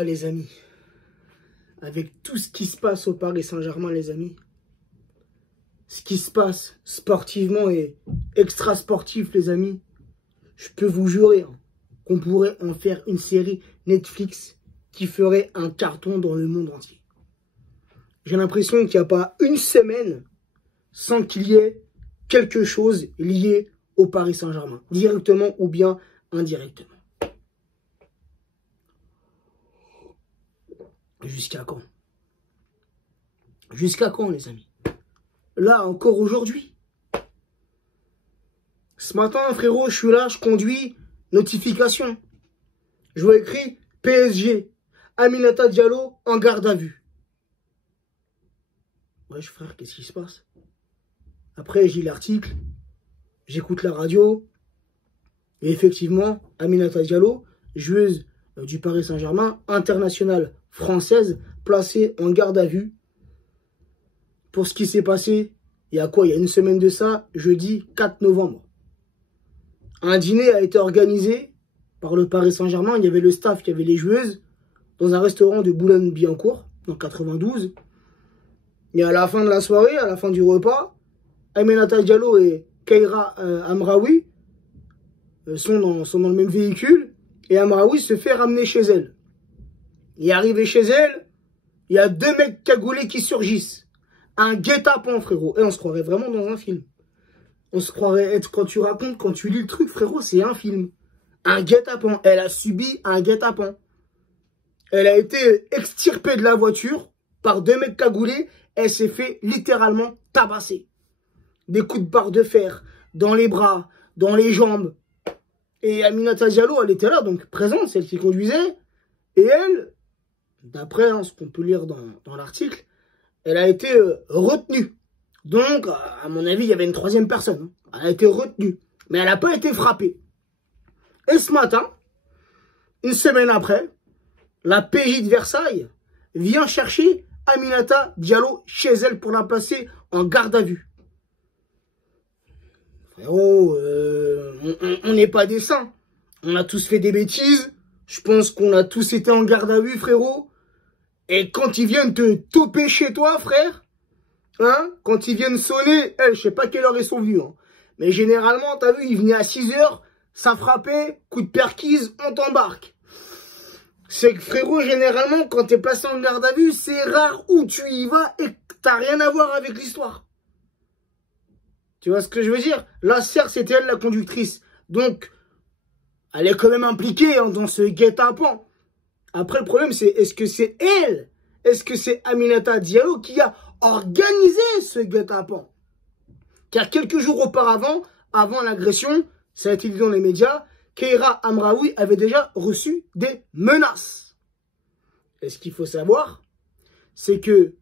Ah les amis, avec tout ce qui se passe au Paris Saint-Germain les amis, ce qui se passe sportivement et extra-sportif les amis, je peux vous jurer qu'on pourrait en faire une série Netflix qui ferait un carton dans le monde entier. J'ai l'impression qu'il n'y a pas une semaine sans qu'il y ait quelque chose lié au Paris Saint-Germain, directement ou bien indirectement. Jusqu'à quand? Jusqu'à quand, les amis? Là, encore aujourd'hui. Ce matin, frérot, je suis là, je conduis, notification. Je vois écrit PSG, Aminata Diallo en garde à vue. Wesh, frère, qu'est-ce qui se passe? Après, j'ai l'article, j'écoute la radio, et effectivement, Aminata Diallo, joueuse du Paris Saint-Germain, internationale française, placée en garde à vue pour ce qui s'est passé, il y a quoi? Il y a une semaine de ça, jeudi 4 novembre. Un dîner a été organisé par le Paris Saint-Germain, il y avait le staff, il y avait les joueuses, dans un restaurant de Boulogne-Billancourt, en 92. Et à la fin de la soirée, à la fin du repas, Aminata Diallo et Keira Amraoui sont dans le même véhicule, et Amraoui se fait ramener chez elle. Et arrivé chez elle, il y a deux mecs cagoulés qui surgissent. Un guet-apens, frérot. Et on se croirait vraiment dans un film. On se croirait être, quand tu racontes, quand tu lis le truc, frérot, c'est un film. Un guet-apens. Elle a subi un guet-apens. Elle a été extirpée de la voiture par deux mecs cagoulés. Elle s'est fait littéralement tabasser. Des coups de barre de fer dans les bras, dans les jambes. Et Aminata Diallo, elle était là, donc présente, celle qui conduisait. Et elle, d'après ce qu'on peut lire dans l'article, elle a été retenue. Donc, à mon avis, il y avait une troisième personne. Elle a été retenue. Mais elle n'a pas été frappée. Et ce matin, une semaine après, la PJ de Versailles vient chercher Aminata Diallo chez elle pour la placer en garde à vue. Frérot, on n'est pas des saints. On a tous fait des bêtises. Je pense qu'on a tous été en garde à vue, frérot. Et quand ils viennent te toper chez toi, frère, hein, quand ils viennent sonner, je sais pas quelle heure ils sont venus, hein, mais généralement, t'as vu, ils venaient à 6 h, ça frappait, coup de perquise, on t'embarque. C'est que, frérot, généralement, quand t'es placé en garde à vue, c'est rare où tu y vas et que t'as rien à voir avec l'histoire. Tu vois ce que je veux dire? Là, certes, c'était elle la conductrice. Donc, elle est quand même impliquée dans ce guet-apens. Après, le problème, c'est est-ce que c'est elle? Est-ce que c'est Aminata Diallo qui a organisé ce guet-apens? Car quelques jours auparavant, avant l'agression, ça a été dit dans les médias, Keira Amraoui avait déjà reçu des menaces. Et ce qu'il faut savoir, c'est que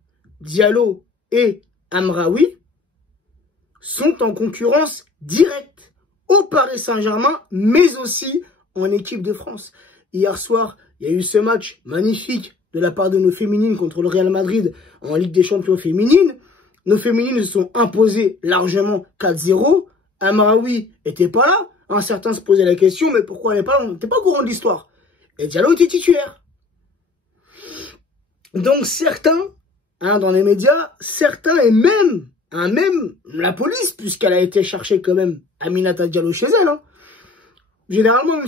Diallo et Amraoui sont en concurrence directe au Paris Saint-Germain, mais aussi en équipe de France. Hier soir, il y a eu ce match magnifique de la part de nos féminines contre le Real Madrid en Ligue des Champions féminines. Nos féminines se sont imposées largement 4-0. Amraoui n'était pas là. Certains se posaient la question, mais pourquoi elle n'est pas là? On n'était pas au courant de l'histoire. Et Diallo était titulaire. Donc certains, dans les médias, certains et même la police, puisqu'elle a été chercher quand même Aminata Diallo chez elle, généralement,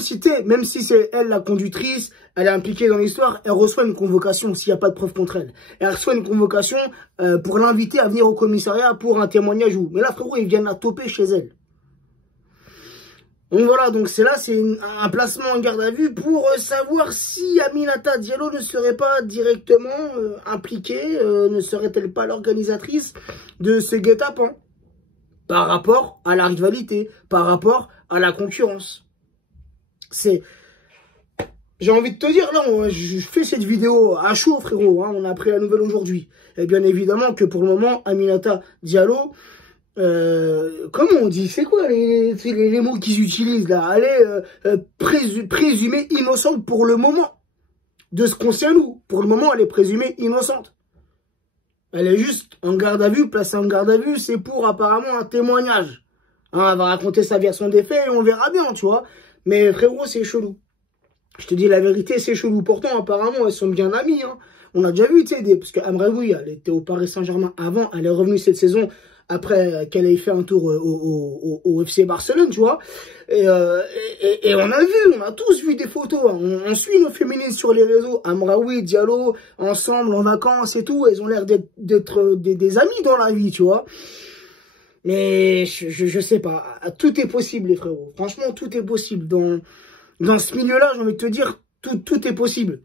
même si c'est elle la conductrice, elle est impliquée dans l'histoire, elle reçoit une convocation s'il n'y a pas de preuve contre elle. Elle reçoit une convocation pour l'inviter à venir au commissariat pour un témoignage. Mais là, frérot, ils viennent la toper chez elle. Donc voilà, donc c'est un placement en garde à vue pour savoir si Aminata Diallo ne serait pas directement impliquée, ne serait-elle pas l'organisatrice de ce guet-apens par rapport à la rivalité, par rapport à la concurrence. J'ai envie de te dire, là, je fais cette vidéo à chaud, frérot, on a appris la nouvelle aujourd'hui. Et bien évidemment que pour le moment, Aminata Diallo, comment on dit, c'est quoi les mots qu'ils utilisent là? Elle est présumée innocente pour le moment. De ce qu'on sait, nous, pour le moment, elle est présumée innocente. Elle est juste en garde à vue, placée en garde à vue, c'est pour apparemment un témoignage. Elle va raconter sa version des faits et on verra bien, tu vois. Mais frérot, c'est chelou. Je te dis la vérité, c'est chelou. Pourtant, apparemment, elles sont bien amies. Hein. On a déjà vu, tu sais, parce qu'Amraoui, elle était au Paris Saint-Germain avant, elle est revenue cette saison après qu'elle ait fait un tour au FC Barcelone, tu vois. Et on a vu, on a tous vu des photos. Hein. On suit nos féminines sur les réseaux. Amraoui, Diallo, ensemble, en vacances et tout. Elles ont l'air d'être des amies dans la vie, tu vois. Mais je sais pas. Tout est possible, les frérots. Franchement, tout est possible. Dans ce milieu-là, j'ai envie de te dire, tout est possible.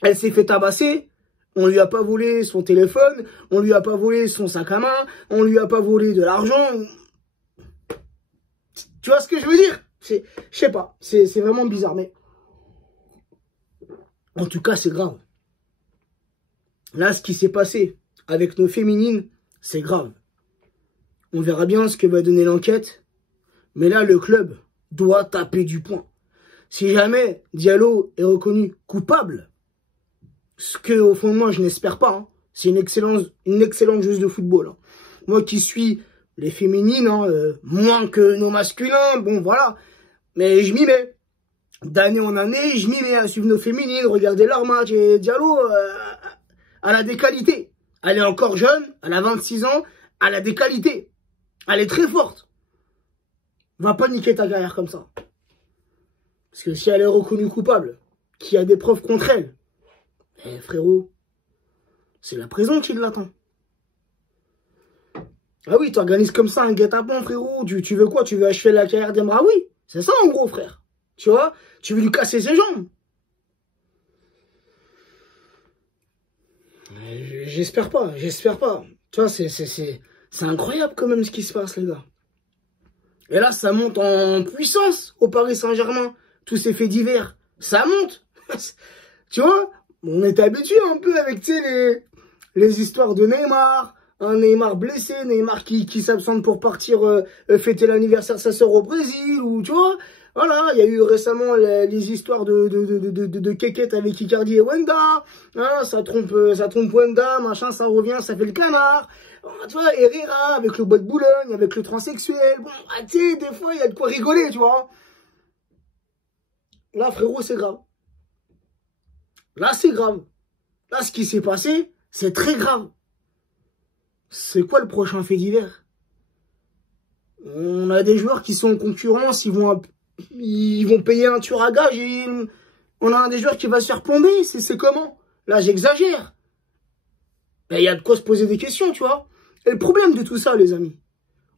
Elle s'est fait tabasser. On lui a pas volé son téléphone, on lui a pas volé son sac à main, on lui a pas volé de l'argent. Tu vois ce que je veux dire? Je sais pas, c'est vraiment bizarre, mais en tout cas, c'est grave. Là, ce qui s'est passé avec nos féminines, c'est grave. On verra bien ce que va donner l'enquête, mais là, le club doit taper du poing. Si jamais Diallo est reconnu coupable, ce que, au fond de moi, je n'espère pas. Hein. C'est une excellente joueuse de football. Hein. Moi qui suis les féminines, hein, moins que nos masculins, bon, voilà. Mais je m'y mets. D'année en année, je m'y mets à suivre nos féminines, regarder leurs matchs. Et Diallo, elle a des qualités. Elle est encore jeune, elle a 26 ans, elle a des qualités. Elle est très forte. Va pas niquer ta carrière comme ça. Parce que si elle est reconnue coupable, qu'il y a des preuves contre elle, eh frérot, c'est la prison qui l'attend. Ah oui, tu organises comme ça un guet-apens, frérot. Tu veux quoi? Tu veux achever la carrière d'Amraoui? C'est ça en gros, frère. Tu vois? Tu veux lui casser ses jambes. J'espère pas, j'espère pas. Tu vois, c'est incroyable quand même ce qui se passe, les gars. Et là, ça monte en puissance au Paris Saint-Germain. Tous ces faits divers, ça monte. Tu vois? On est habitué un peu avec, tu sais, les histoires de Neymar, un Neymar blessé, Neymar qui s'absente pour partir fêter l'anniversaire de sa sœur au Brésil, ou tu vois, voilà, il y a eu récemment les histoires de Keket avec Icardi et Wenda, hein, ça trompe Wenda, machin, ça revient, ça fait le canard, tu vois, Herrera avec le bois de Boulogne, avec le transsexuel, bon, tu sais, des fois, il y a de quoi rigoler, tu vois. Là, frérot, c'est grave. Là, c'est grave. Là, ce qui s'est passé, c'est très grave. C'est quoi le prochain fait divers? On a des joueurs qui sont en concurrence, ils vont payer un tueur à gage et on a un des joueurs qui va se faire plomber. C'est comment? Là, j'exagère. Mais il y a de quoi se poser des questions, tu vois. Et le problème de tout ça, les amis,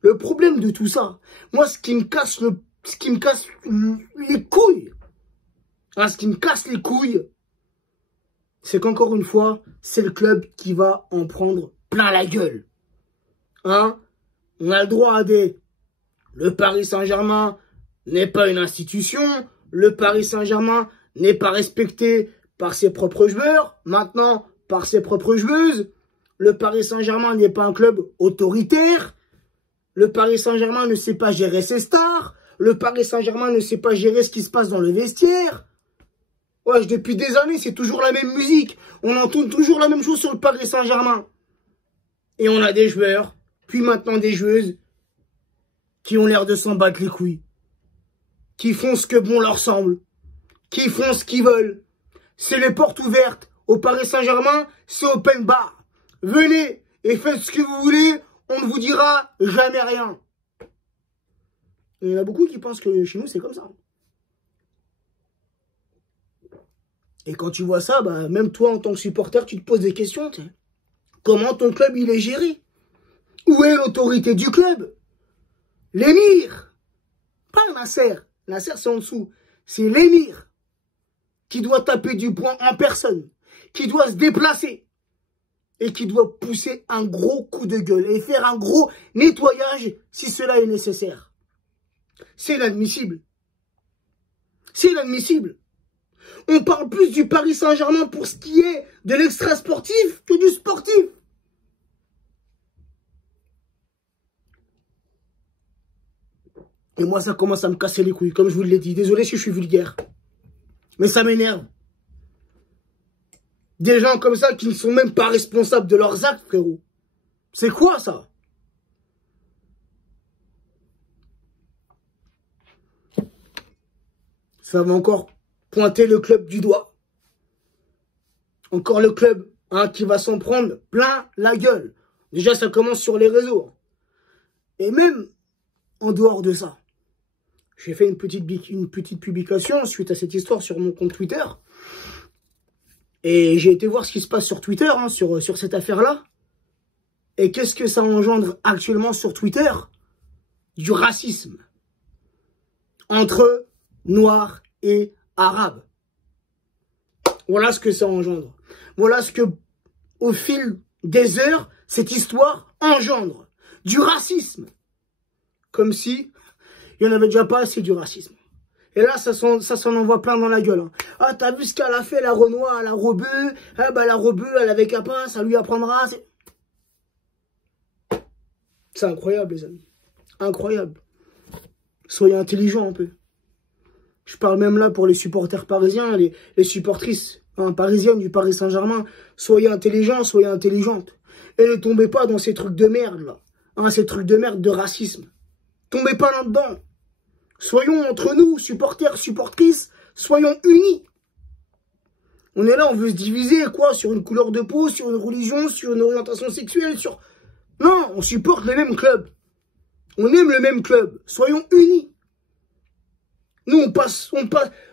le problème de tout ça, moi, ce qui me casse les couilles, hein, ce qui me casse les couilles, c'est qu'encore une fois, c'est le club qui va en prendre plein la gueule. Hein? On a le droit à des... Le Paris Saint-Germain n'est pas une institution. Le Paris Saint-Germain n'est pas respecté par ses propres joueurs. Maintenant, par ses propres joueuses. Le Paris Saint-Germain n'est pas un club autoritaire. Le Paris Saint-Germain ne sait pas gérer ses stars. Le Paris Saint-Germain ne sait pas gérer ce qui se passe dans le vestiaire. Ouais, depuis des années, c'est toujours la même musique. On entend toujours la même chose sur le Paris Saint-Germain. Et on a des joueurs, puis maintenant des joueuses, qui ont l'air de s'en battre les couilles. Qui font ce que bon leur semble. Qui font ce qu'ils veulent. C'est les portes ouvertes. Au Paris Saint-Germain, c'est open bar. Venez et faites ce que vous voulez. On ne vous dira jamais rien. Et il y en a beaucoup qui pensent que chez nous, c'est comme ça. Et quand tu vois ça, bah, même toi, en tant que supporter, tu te poses des questions. T'sais. Comment ton club, il est géré? Où est l'autorité du club? L'émir. Pas Nasser. Nasser, c'est en dessous. C'est l'émir qui doit taper du poing en personne, qui doit se déplacer et qui doit pousser un gros coup de gueule et faire un gros nettoyage si cela est nécessaire. C'est inadmissible. C'est inadmissible. On parle plus du Paris Saint-Germain pour ce qui est de l'extra-sportif que du sportif. Et moi, ça commence à me casser les couilles, comme je vous l'ai dit. Désolé si je suis vulgaire. Mais ça m'énerve. Des gens comme ça qui ne sont même pas responsables de leurs actes, frérot. C'est quoi, ça? Ça va encore pointer le club du doigt. Encore le club hein, qui va s'en prendre plein la gueule. Déjà, ça commence sur les réseaux. Et même en dehors de ça, j'ai fait une petite publication suite à cette histoire sur mon compte Twitter. Et j'ai été voir ce qui se passe sur Twitter, hein, sur cette affaire-là. Et qu'est-ce que ça engendre actuellement sur Twitter? Du racisme. Entre Noirs et Arabes. Voilà ce que ça engendre. Voilà ce que, au fil des heures, cette histoire engendre. Du racisme. Comme si il n'y en avait déjà pas assez du racisme. Et là, ça s'en envoie plein dans la gueule. Hein. Ah, t'as vu ce qu'elle a fait, la Renoir, la Rebeu. Ah, bah, la Rebeu, elle avait qu'à pas, ça lui apprendra. C'est incroyable, les amis. Incroyable. Soyez intelligents un peu. Je parle même là pour les supporters parisiens, les supportrices hein, parisiennes du Paris Saint-Germain. Soyez intelligents, soyez intelligentes. Et ne tombez pas dans ces trucs de merde, là. Hein, ces trucs de merde de racisme. Tombez pas là-dedans. Soyons entre nous, supporters, supportrices, soyons unis. On est là, on veut se diviser, quoi, sur une couleur de peau, sur une religion, sur une orientation sexuelle, sur... Non, on supporte le même club. On aime le même club. Soyons unis. Nous, on passe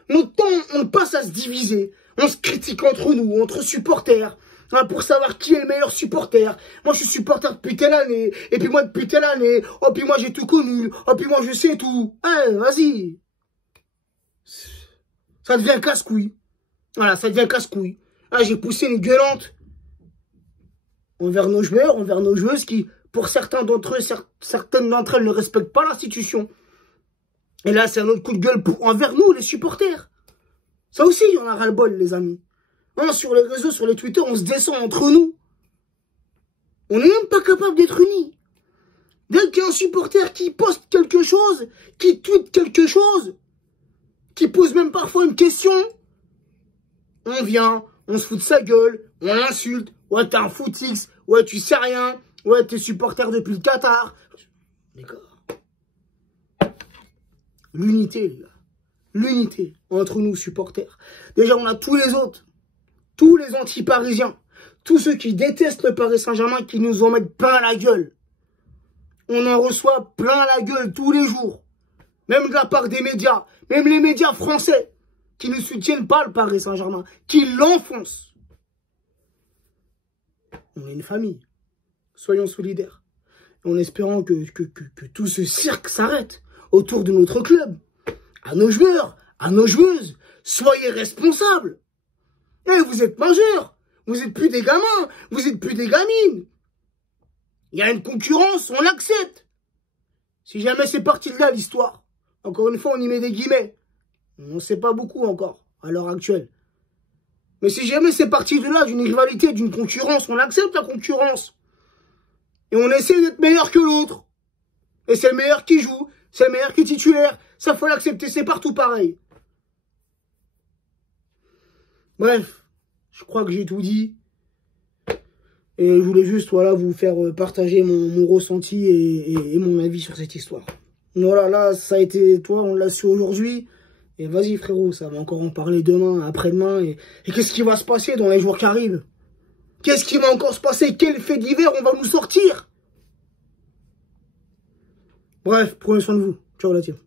notre temps, on passe à se diviser. On se critique entre nous, entre supporters, hein, pour savoir qui est le meilleur supporter. Moi, je suis supporter depuis telle année, et puis moi, depuis telle année, oh, puis moi, j'ai tout connu, oh, puis moi, je sais tout. Eh, vas-y. Ça devient casse-couille. Voilà, ça devient casse-couille. Ah, j'ai poussé une gueulante envers nos joueurs, envers nos joueuses qui, pour certains d'entre eux, certaines d'entre elles ne respectent pas l'institution. Et là, c'est un autre coup de gueule envers nous, les supporters. Ça aussi, il y en a ras-le-bol, les amis. Hein, sur les réseaux, sur les Twitter, on se descend entre nous. On n'est même pas capable d'être unis. Dès qu'il y a un supporter qui poste quelque chose, qui tweet quelque chose, qui pose même parfois une question, on vient, on se fout de sa gueule, on l'insulte. Ouais, t'es un footix, ouais, tu sais rien, ouais, t'es supporter depuis le Qatar. D'accord. L'unité, les gars. L'unité entre nous, supporters. Déjà, on a tous les autres. Tous les anti-parisiens. Tous ceux qui détestent le Paris Saint-Germain, qui nous en mettent plein la gueule. On en reçoit plein la gueule tous les jours. Même de la part des médias. Même les médias français. Qui ne soutiennent pas le Paris Saint-Germain. Qui l'enfoncent. On est une famille. Soyons solidaires. En espérant que tout ce cirque s'arrête autour de notre club. À nos joueurs, à nos joueuses, soyez responsables. Eh, vous êtes majeurs. Vous n'êtes plus des gamins. Vous n'êtes plus des gamines. Il y a une concurrence, on l'accepte. Si jamais c'est parti de là, l'histoire. Encore une fois, on y met des guillemets. On ne sait pas beaucoup encore, à l'heure actuelle. Mais si jamais c'est parti de là, d'une rivalité, d'une concurrence, on accepte la concurrence. Et on essaie d'être meilleur que l'autre. Et c'est le meilleur qui joue, c'est le meilleur qui est titulaire. Ça, faut l'accepter, c'est partout pareil. Bref, je crois que j'ai tout dit. Et je voulais juste, voilà, vous faire partager mon ressenti et mon avis sur cette histoire. Voilà, là, ça a été, toi, on l'a su aujourd'hui. Et vas-y, frérot, ça va encore en parler demain, après-demain. Et qu'est-ce qui va se passer dans les jours qui arrivent? Qu'est-ce qui va encore se passer? Quel fait divers on va nous sortir? Bref, prenez soin de vous. Ciao la team.